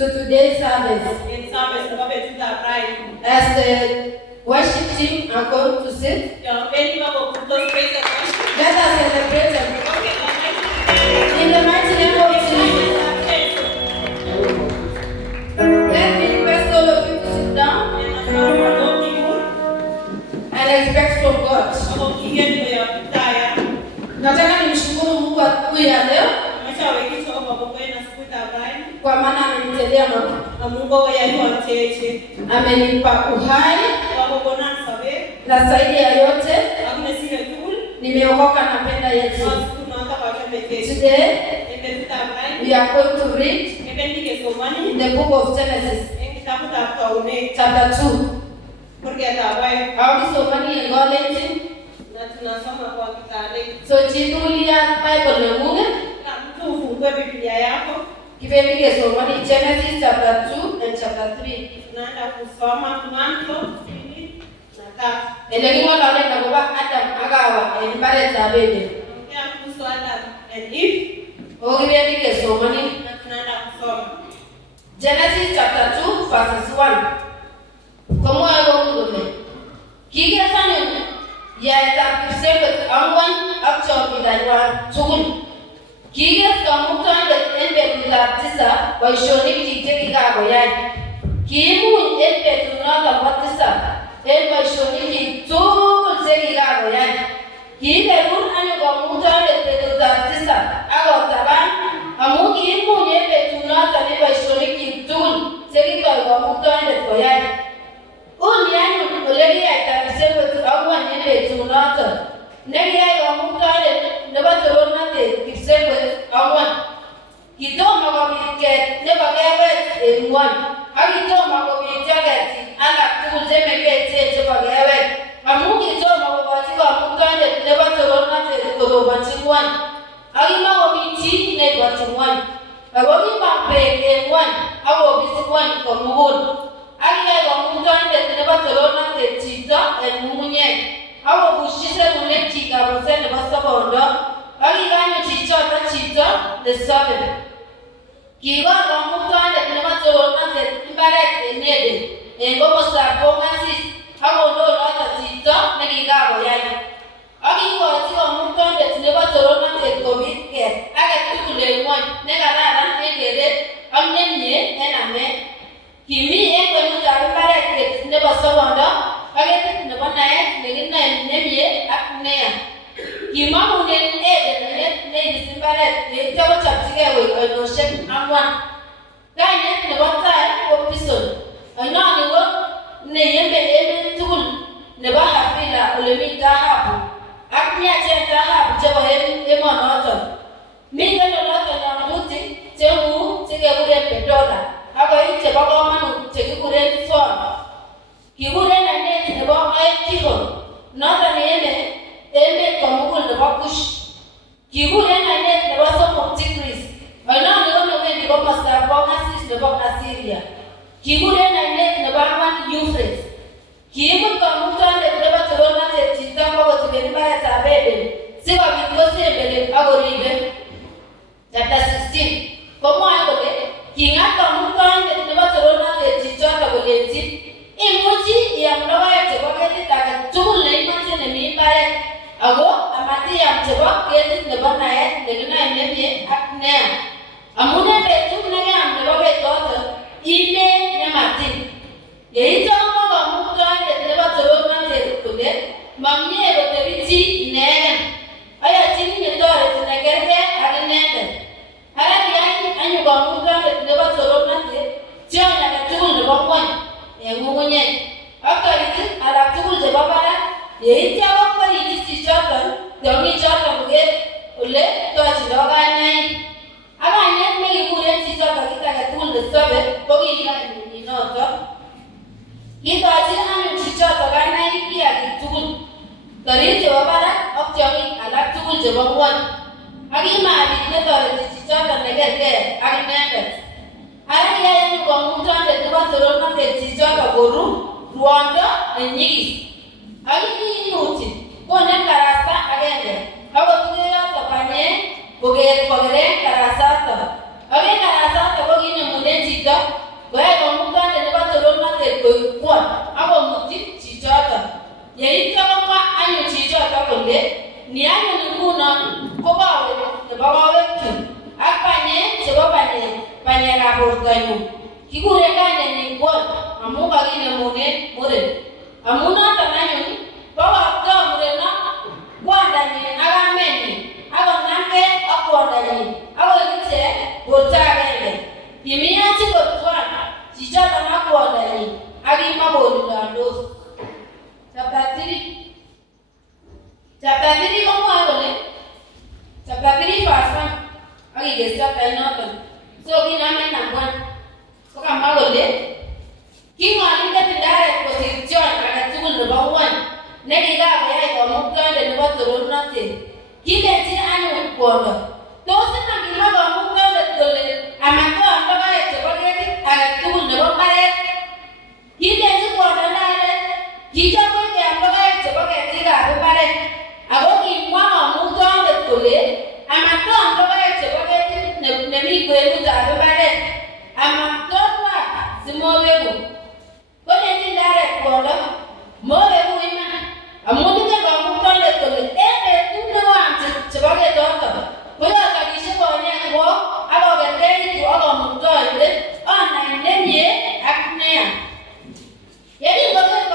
to today's service. As the worship team are going to sit, let us celebrate them. In the mighty name of Jesus, let me request all of you to sit down and expect from God. Nataka nimshukuru Mungu asubuhi ya leo kwa maana amenitendea makubwa. Amenipa uhai na zaidi ya yote nimeokoka. Napenda Yesu. Today we are going to read in the book of Genesis chapter 2. Haulisomani ngoleti na tunasoma kwa kitale. So chinulia Bible na Mungu na mtu ufungue Biblia yako. Kipindi somani Genesis chapter 2 and chapter 3. Tunaenda kusoma Mwanzo 2 na 3. Elewa wale na kwa Adam agawa mbare za bebe. Tunaenda kusoma Adam and Eve. Kipindi somani na tunaenda kusoma Genesis chapter 2 verses 1. Como hago un Kiga sana ya kusema angwan akcho bidaiwa tugul. Kiga kamu tanda ende kulatisa waishoni kiteke kago yai. Kimu ende tunata watisa ende waishoni kitugul seki kago yai. Kiga kun ane kamu tanda ende kulatisa ago taban. Amu kimu ende tunata ende waishoni kitugul seki kamu tanda ende yai. Uniani olegi atakisema tu agwa nyende tunata negi ayo mutale nebatona te kisema agwa kitoma kwa kike neba gawe enwan agitoma kwa kitagati ala tuzeme kete kwa gawe amungi toma kwa batika mutale nebatona te kwa batikwan agima obiti ne batikwan agogi mape enwan ago bisikwan kwa muhon Agia kwa mutande nebatona te chita emunye awo bushise mune chika bosene basabondo agiganyo chicha ta chita the seven kiwa kwa mutande nebatona te mbale enede engomo sa bomasis awo no lata chita negigago yayi agiwa tiwa mutande nebatona te komike aga tukule mwan negara negere amnenye ename Kimi ekwe mutari bareke neba sawanda agete neba nae negina nemye akneya kima mune ede ne disimbare ne tawo chaptige we no shek amwan kanye neba tai opison ana ngo ne yembe ebe tukul neba hafila ulemi tahabu aknya chenta habu jabo emo noto minga no noto na muti temu tige gure pedola Aba ite baba manu tegi kuren son. Kiguren ane ne baba ay kihon. Nada ne eme kamukul ne baba kush. Kiguren ane ne baba somo tikris. Ana ne ne baba master baba sis ne baba Syria. Kiguren ane ne baba man Euphrates. Kimu kamutan ne baba torona te chita baba tege bara tabede. Siwa bikosi ebele agoribe. Chapter 16. Como algo Kingata mutande nebatorona te chichota boleti imuchi ya mloga ya cheboketi taka tule imate ne mimbare ago amati ya cheboketi nebana ya negina nemye aknea amune betu nege amloga toto ime nemati yeito mloga mutande nebatorona te kule mamye botebiti nege aya chini netore tinegerde arinende Harani yani anyu kwa mutande neba torona te tiona na tukul neba kwan ngumunye akaritu ala tukul neba bara yeiti awakwa yiti si choton dongi choton buge ule tochi doga nai aga nyet negi kure si choton kita ka tukul de sobe bogi ila ni noto kitochi anyu si choton ga nai kia ki tukul tori neba bara oktiongi ala tukul neba kwan Agi maabit ne tore chichota negege agi nendet. Aragi ya yangu kwa mutande tuba torona te chichota goru ruondo enyigis. Agi ni inuti kone karasa agende. Ago tuge yoto panye bogere karasa to. Agi karasa to bogi ne mune chito panyekab bortonyin. Kikure kainenyin kwony amun kakinemune muren. Amun noton anyun bokokto murenik kwondanyin ak kamenyin akonamgei ak kwondanyin akoik ichek borto agenge. Kimiyochi kotwan chichoton ak kwondanyin ak kimakolilondos. Chapter 3 komwoe kole chapter 3 verse 1 ak ikes chapter noton. So kinome number 1 kokamwa kole king'olindet ndaret kosir John agetugul nebo ng'wony nekikakoyai komuktoindet nebo torornotet. Kilenji anyun kwondo, tos iman kimwa komuktoindet kole amatkoam logoek chebo ketit agetugul nebo mbaret? Kilenji kwondo ndaret kichome keam logoek chebo ketikab mbaret, ako kimwa komuktoindet kole amatkoam logoek chebo ketit nemi kwenutab mbaret amaktotwak simobegu. Kolenji ndaret kwondo, mobegu iman, amun ingen komuktoindet kole en betut nekoam chebo ketoton koyotokishe konyekwok ak kokerkeitu ak komuktoindet onai nemie ak neya. Yekingoker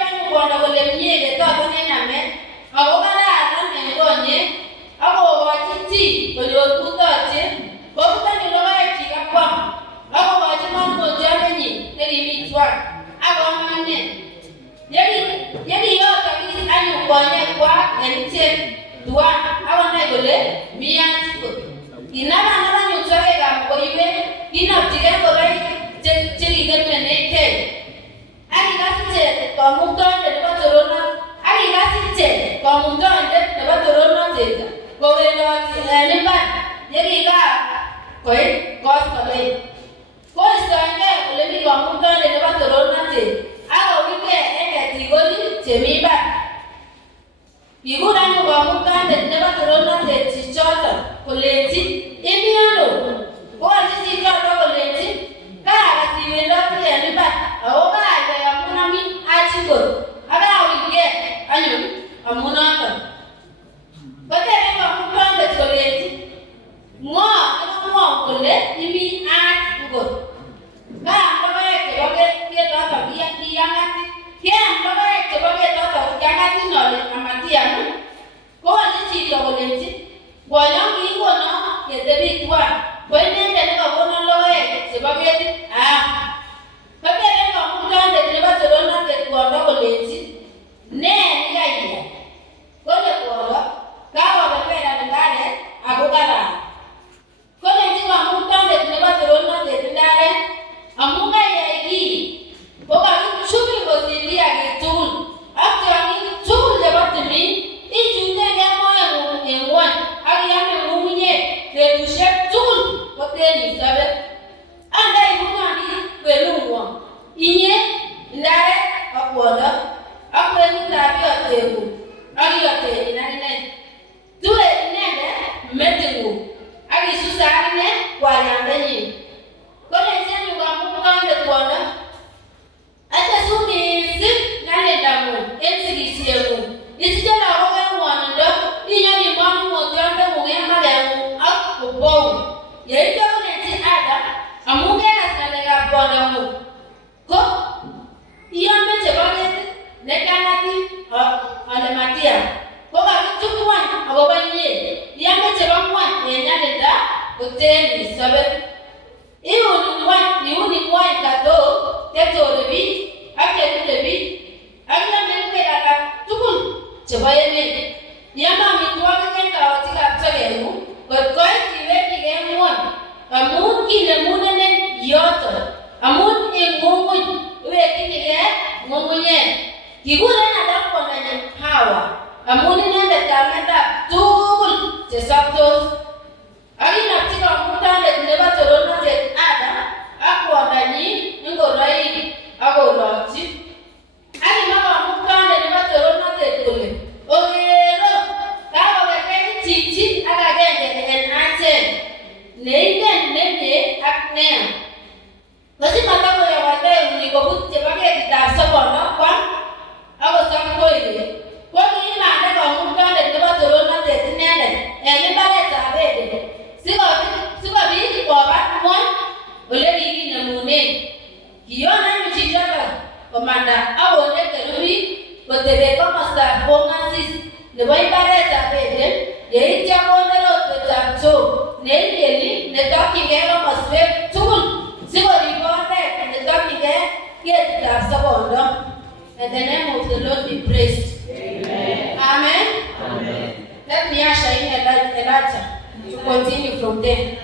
anyun kwondo kole mie ketoton en amet ako kararan en konyek ak kokochi chi konyor kutotyet, kobut anyun logoekchik ak kwam ak kokochi manonjiondenyin nekimi tuan ak koam ine. Yekiyotokis anyun konyekwak en ichek tuan ak konai kole miyach kot. Kinabanab anyun sogekab koiwek, kinopchigei ngoroik chekikemenechgei ak kikas ichek komuktoindet nebo torornotet kowendoti en imbar yekikakoit koskoleny. Koistoengei ole mi komuktoindet nebo torornotet ak kowirgei en ketik orit chemi mbar. Kikur anyun komuktoindet nebo torornotet chichoton kolenji, imi ano? Kowachi chichoton kolenji, karakas iwendoti en imbar ako kaagei amun ami achin kot ak awilgei anyun amun noton. Koteben komuktoindet kolenji, ng'o nekomwoun kole imi achin kot? Kaam logoek chebo ketoton kiyang'ati. Keam logoek chebo ketoton kiyang'atin ole amatiam. Kowachi chito kolenji, kwonyon kingono ketebi tuan ko inendet nekakonon logoek chebo ketit aam. Koteben komuktoindet nebo torornotet kwondo kolenji, nee nekaiyai? Kole kwondo, kakoberberan ndaret ako kararan. Kolenji komuktoindet nebo torornotet ndaret, amun kaiyai kii ko kakichupin kosir kiyagik tugul ak tiong'ik tugul chebo timin. Ichutengei moeng'ung en ng'wony ak iame ng'ung'unyek betusiek tugul koten isobe. Andai ng'ung'unyoni kwenung'wong inye ndaret ak kwondo ak kwenutab ioteguk ak iotenyin akine. Tue inendet meting'ung ak isuse akine kwariandenyin. Kolenji anyun komuktoindet kwondo, atesun mising nyalildang'ung en sigisieng'ung. Isiche lagok en ng'wonindo, inyokimong'u ng'otiondeng'ung en mageng'ung ak koboun. Yeityo kolenji Adam, amun kekas ng'alekab kwondong'ung ko iame chebo ketit nekiang'atin ole matiam. Ko kakichut ng'wony akobo inye, iame chebo ng'wony en nyalilda koten isobe. Iuni ng'wony katok chetore biik ak chebute biik ak iame ngwek alak tugul chebo emet. Iame amitwogik en kaotikab sogeng'ung kot koit iwekyigei ng'wony amun kinemunenin yoton, amun en ng'ung'uny iwekyinigei ng'ung'unyek. Kikuren Adam kwondanyin Hawa amun inendet kametab tugul chesoptos. Ak kinopchi komuktoindet nebo torornotet Adam ak kwondanyin ngoroik ak kolokchi. Ak kimwa komuktoindet nebo torornotet kole, okero kakokerkeit chichi ak agenge en achek neingen nemie ak neya. Kosimatakoyokote eunyi kobut chebo ketitab sokondo kwam ak kosom koiwek, ko kiimande komuktoindet nebo torornotet inendet en imbaretab Eden sikobit koba Anda awone kerubi botebe komasta bongasis ne boy bareta bede ye jamone lo tamcho ne yeli ne takinge komaswe tukul sigori bonde ne takinge get the sabondo. And the name of the Lord be praised. Amen. Amen. Amen. Let me usher in Elijah to continue from there.